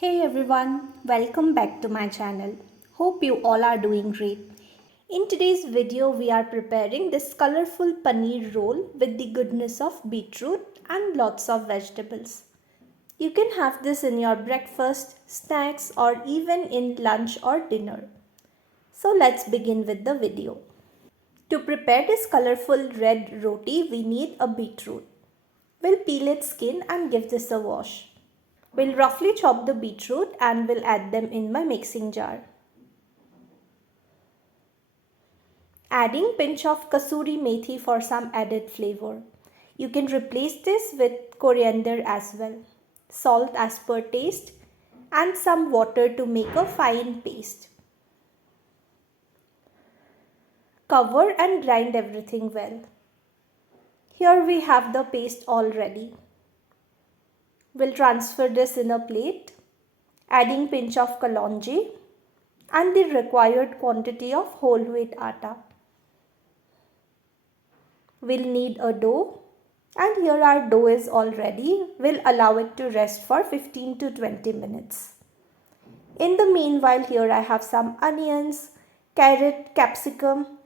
Hey everyone, welcome back to my channel. Hope you all are doing great. In today's video, we are preparing this colorful paneer roll with the goodness of beetroot and lots of vegetables. You can have this in your breakfast, snacks or even in lunch or dinner. So let's begin with the video. To prepare this colorful red roti, we need a beetroot. We'll peel its skin and give this a wash. We'll roughly chop the beetroot and we'll add them in my mixing jar. Adding pinch of kasuri methi for some added flavor. You can replace this with coriander as well. Salt as per taste and some water to make a fine paste. Cover and grind everything well. Here we have the paste all ready. We'll transfer this in a plate, adding pinch of kalonji and the required quantity of whole wheat atta. We'll need a dough, and here our dough is all ready. We'll allow it to rest for 15 to 20 minutes. In the meanwhile, here I have some onions, carrot, capsicum,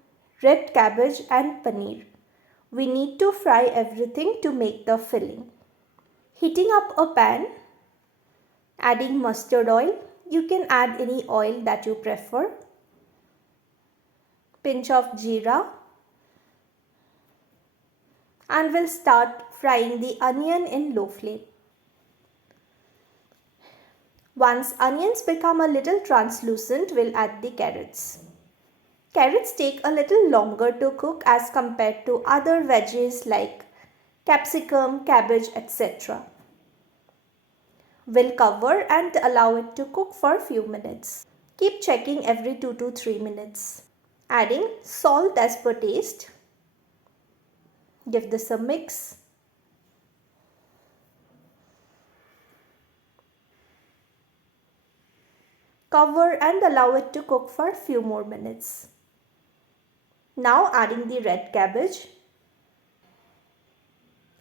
red cabbage and paneer. We need to fry everything to make the filling. Heating up a pan, adding mustard oil. You can add any oil that you prefer. Pinch of jeera. And we'll start frying the onion in low flame. Once onions become a little translucent, we'll add the carrots. Carrots take a little longer to cook as compared to other veggies like capsicum, cabbage, etc. We'll cover and allow it to cook for a few minutes. Keep checking every 2 to 3 minutes. Adding salt as per taste. Give this a mix. Cover and allow it to cook for a few more minutes. Now adding the red cabbage.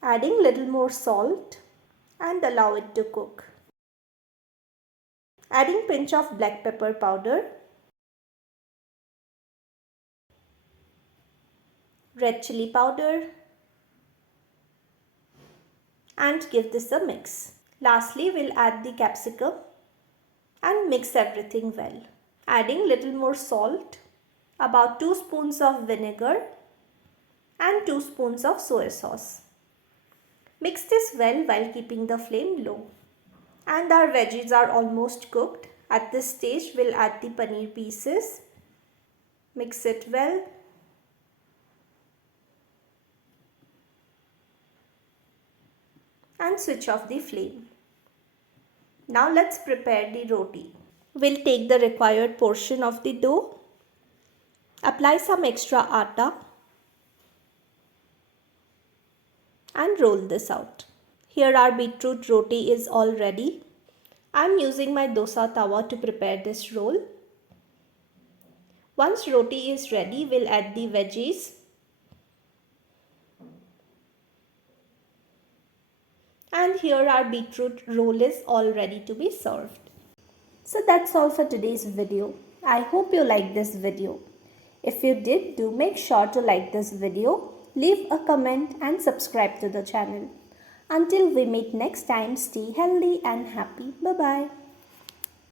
Adding little more salt and allow it to cook. Adding pinch of black pepper powder. Red chili powder. And give this a mix. Lastly, we'll add the capsicum and mix everything well. Adding little more salt, about 2 spoons of vinegar and 2 spoons of soy sauce. Mix this well while keeping the flame low. And our veggies are almost cooked. At this stage, we'll add the paneer pieces. Mix it well. And switch off the flame. Now let's prepare the roti. We'll take the required portion of the dough. Apply some extra atta. And roll this out. Here our beetroot roti is all ready. I'm using my dosa tawa to prepare this roll. Once roti is ready, we'll add the veggies. And here our beetroot roll is all ready to be served. So that's all for today's video. I hope you liked this video. If you did, do make sure to like this video, leave a comment and subscribe to the channel. Until we meet next time, stay healthy and happy. Bye-bye.